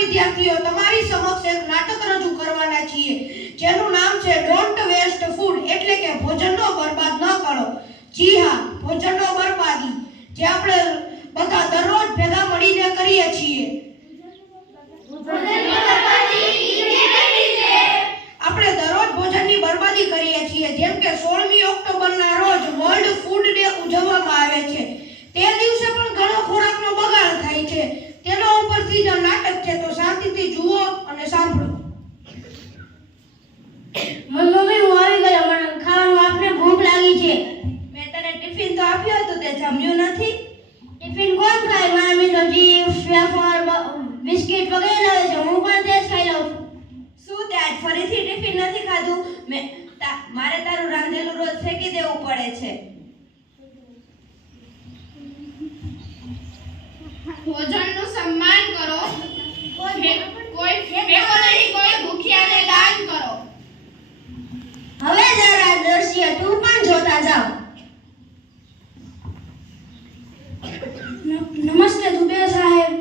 વિદ્યાર્થીઓ તમારી સમક્ષ એક નાટક રજૂ કરવાના છીએ જેનું નામ છે ડોન્ટ વેસ્ટ ફૂડ એટલે કે ભોજનનો બરબાદ ન કરો। જી હા, ભોજનનો બરબાદી જે આપણે બધા દરરોજ ભેગા મળીને કરીએ છીએ। આપણે દરરોજ ભોજનની બરબાદી કરીએ છીએ। જેમ કે 16મી ઓક્ટોબરના રોજ વર્લ્ડ ફૂડ ડે ઉજવવામાં આવે છે। તે દિવસે પણ ઘણો ખોરાકનો બગાડ થાય છે। તેનો ઉપરથી જ નાટક છે, તો શાંતિથી જુઓ અને સાંભળો। મમ્મી હું આવી ગયો, મને ખાવાનું આપને ભૂખ લાગી છે। મેં તને ટિફિન તો આપ્યો હતો, તે જમ્યું નથી? ટિફિન કોણ ખાય? મારા મિત્રો ચિપ્સ, વેફર, બિસ્કિટ વગેરે લાવે છે, હું પણ તે જ ખાઈ લઉં છું। શું તે આજ ફરીથી ટિફિન નથી ખાધું? મારે તારું રાંધેલું રોજ ફેંકી દેવું પડે છે। ભોજનનું સન્માન કરો, કોઈ ફેંકો નહીં, કોઈ ભૂખ્યાને દાન કરો। હવે જરા દ્રશ્ય તું પણ જોતા જાવ। નમસ્તે દુબે સાહેબ।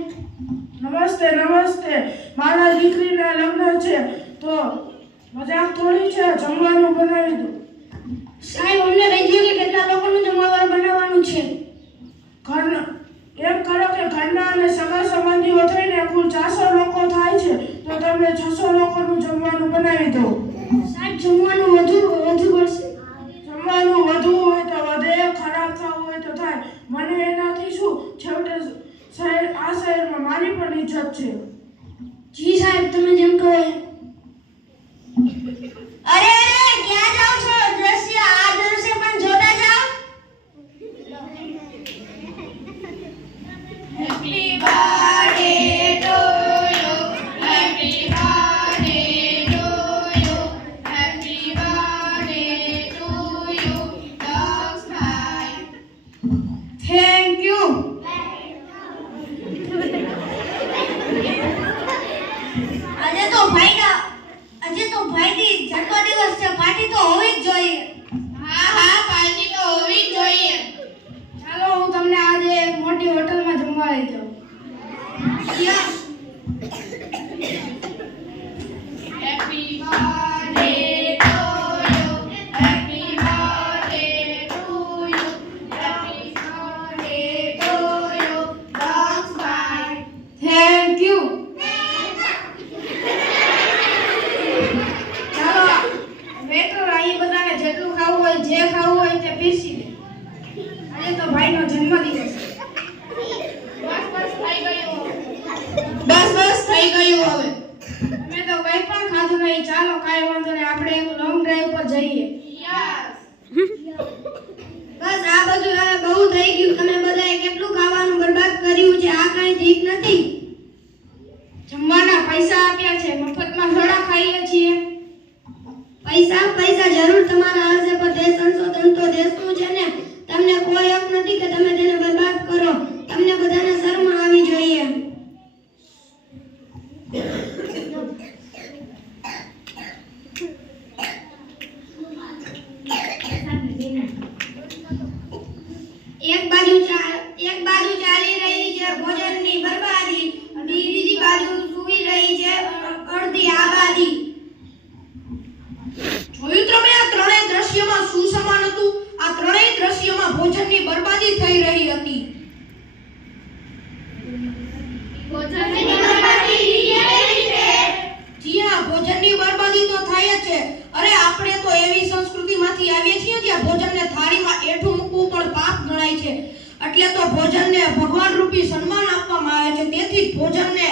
નમસ્તે નમસ્તે, મારા દીકરીના લગ્ન છે તો મજાક થોડી છે, જમવાનું બનાવી દો। સાહેબ અમને કહી દો કે કેટલા લોકોનું જમવાનું બનાવવાનું છે। ઘરના એમ કરો કે ઘરના અને સગા સંબંધીઓ થઈને કુલ 400 લોકો થાય છે, તો તમે 600 લોકોનું જમવાનું બનાવી દો। સાહેબ જમવાનું વધુ પડશે। જમવાનું વધુ હોય તો વધે, ખરાબ થવું હોય તો થાય, મને એનાથી શું? છેવટે આ શહેરમાં મારી પણ ઇજ્જત છે। જી સાહેબ તમે જેમ કહો એમ। અરે ક્યાં જાવ છો? દ્રશ્ય આ દ્રશ્ય પણ જોતા જાવ। Happy birthday to you, happy birthday to you, happy birthday to you, દક્ષભાઈ। Thank you. આજે તો ભાઈની જન્મદિવસ છે, પાર્ટી તો હોવી જ જોઈએ। હા હા, પાર્ટી તો હોવી જ જોઈએ। ચાલો હું તમને આજે એક મોટી હોટલમાં જમવા લઈ જાઉં। Happy birthday to you, happy birthday to you, happy birthday to you, દક્ષભાઈ। Thank you. ચાલો વેટર અહીં બધાને જેટલું ખાવું હોય, જે ખાવું હોય તે પીરસી દે। આજે તો ભાઈનો જન્મદિવસ છે। બસ થઈ ગયું હવે। અમે તો કંઈ પણ ખાધું નહીં। ચાલો કાંઈ વાંધો નહીં, આપણે એક લોંગ ડ્રાઈવ પર જઈએ। યસ। બસ આ બધું હવે બહુ થઈ ગયું। તમે બધાએ કેટલું ખાવાનું બરબાદ કર્યું છે, આ કાંઈ ઠીક નથી। જમવાના પૈસા આપ્યા છે, મફતમાં થોડા ખાઈએ છીએ। પૈસા જરૂર તમારા હશે, પણ તે સંશોધન તો દેશનું છે ને। તમને કોઈ હક નથી કે તમે તેને બરબાદ કરો। તમને બધાને શરમ આવી જોઈએ। એક બાજુ ચાલી રહી છે ભોજનની બરબાદી, અને બીજી બાજુ સૂઈ રહી છે અડધી આબાદી। જોયું તમે આ ત્રણેય દ્રશ્યમાં શું સમાન હતું? આ ત્રણેય દ્રશ્યમાં ભોજનની બરબાદી થઈ રહી હતી। જી હા, ભોજનની બરબાદી તો થાય જ છે। અરે આપણે તો એવી સંસ્કૃતિમાંથી આવીએ છીએ જ્યાં ભોજનને થાળીમાં એઠું મૂકવું પણ પાપ ગણાય છે। એટલે તો ભોજનને ભગવાન રૂપી સન્માન આપવામાં આવે છે। તેથી જ ભોજનને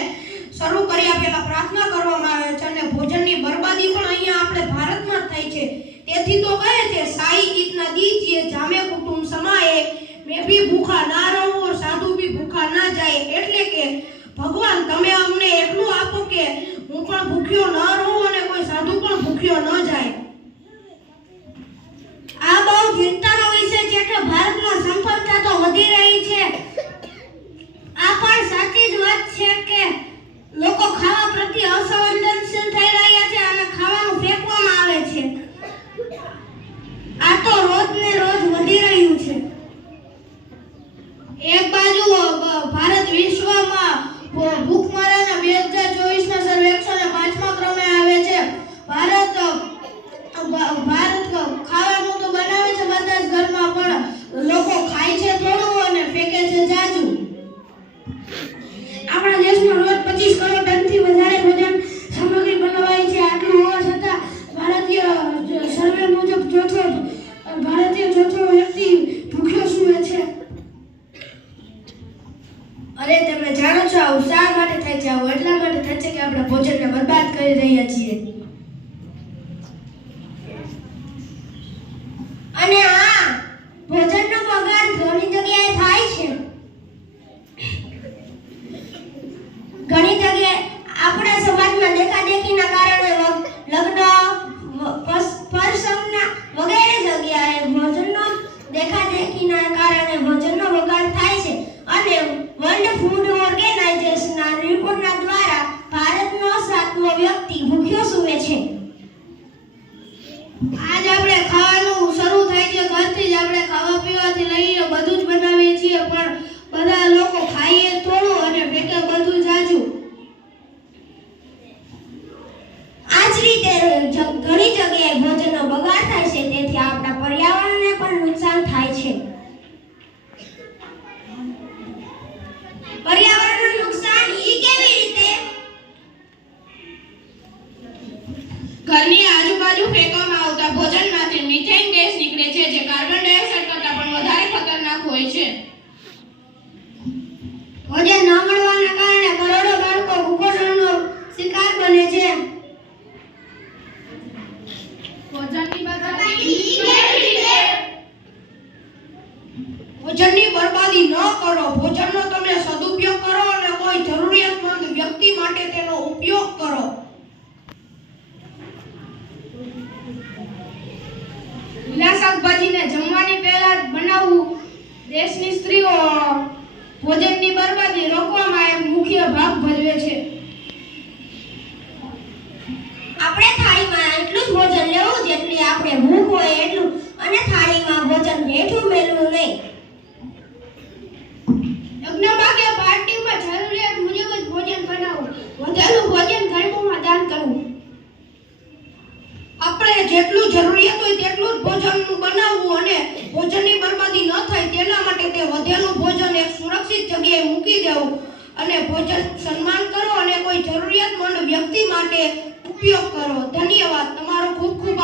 શરૂ કર્યા પહેલા પ્રાર્થના કરવામાં આવે છે, અને ભોજનની બરબાદી પણ અહીંયા આપણે ભારતમાં જ થાય છે। તેથી તો કહે છે સાઈ ઇતના દીજીએ જામે કુટુંબ સમાએ, મેં भी ભૂખા ના રહું और સાધુ भी ભૂખા ના જાય। એટલે કે ભગવાન તમે અમને એટલું આપો કે હું પણ ભૂખ્યો ન રહું અને કોઈ સાધુ પણ ભૂખ્યો ન જાય। આ બહુ ચિંતાનો વિષય છે કે ભારતમાં સંપન્નતા તો વધી રહી છે। આ પણ સાચી જ વાત છે કે લોકો ખાવા પ્રત્યે અસંવેદનશીલ થઈ રહ્યા છે અને ખાવાનું ફેંકવામાં આવે છે। આ તો રોજ ને રોજ વધી રહ્યું છે। એક બાજુ ભારત વિશ્વમાં ભૂખમરાના 2024 અરે તમે જાણો છો આવું શા માટે થાય છે? આવું એટલા માટે થાય છે કે આપણે ભોજનને બરબાદ કરી રહ્યા છીએ. અને આ ભોજનનો બગાડ ઘણી જગ્યાએ થાય છે. ઘણી જગ્યાએ આપણા સમાજમાં દેખાદેખીના કારણે લગ્ન પ્રસંગના વગેરે જગ્યાએ ભોજનનો દેખાદેખીના કારણે ભોજનનો બગાડ થાય છે. અને વર્લ્ડ ફૂડ ઓર્ગેનાઇઝેશનના રિપોર્ટના દ્વારા ભારતનો 7મો વ્યક્તિ ભૂખ્યો સૂવે છે. આજ આપણે ખાવાનું શરૂ થાય છે ઘરથી જ. આપણે ખાવા પીવાથી લઈને બધું જ બનાવીએ છીએ, પણ બધા લોકો ખાઈએ થોડું અને ફેંકે બધું જાજુ. આ જ રીતે ઘણી જગ્યાએ ભોજનનો બગાડ થાય છે, તેથી આપણા પર્યાવરણને પણ નુકસાન થાય છે. પર્યાવરણનું નુકસાન કેવી રીતે? ઘરની આજુબાજુ ફેંકવામાં આવતા ભોજનમાંથી મિથેન ગેસ નીકળે છે, જે કાર્બન ડાયોક્સાઇડ કરતાં પણ વધારે ખતરનાક હોય છે. ભોજન ન મળવાના કારણે કરોડો બાળકો કુપોષણનો શિકાર બને છે. ભોજનની બરબાદી કેવી રીતે? ભોજનની બરબાદી ન કરો. ભોજનનો તમે સદુપયોગ કરો અને કોઈ જરૂરિયાતમંદ વ્યક્તિ માટે તેનો ઉપયોગ કરો. લીલા શાકભાજીને જમવાની પહેલા જ બનાવવું દેશની સ્ત્રીઓ ભોજનની બરબાદી રોકવામાં એક મુખ્ય ભાગ ભજવે છે. આપણે થાળીમાં એટલું જ ભોજન લેવું જેટલી આપણે ભૂખ હોય એટલું, અને થાળીમાં ભોજન હેઠું મેળવું નહીં. યજ્ઞમાં કે પાર્ટીમાં જરૂરિયાત મુજબ જ ભોજન બનાવવું. વધેલું ભોજન ગરીબોમાં દાન કરવું. આપણે જેટલું જરૂરિયાત હોય તેટલું જ ભોજન બનાવવું અને ભોજનની બરબાદી ન થાય તેના માટે તે વધેલું ભોજન એક સુરક્ષિત જગ્યાએ મૂકી દેવું અને ભોજન સન્માન કરો અને કોઈ જરૂરિયાતમંદ વ્યક્તિ માટે ઉપયોગ કરો. ધન્યવાદ. તમારો ખૂબ ખૂબ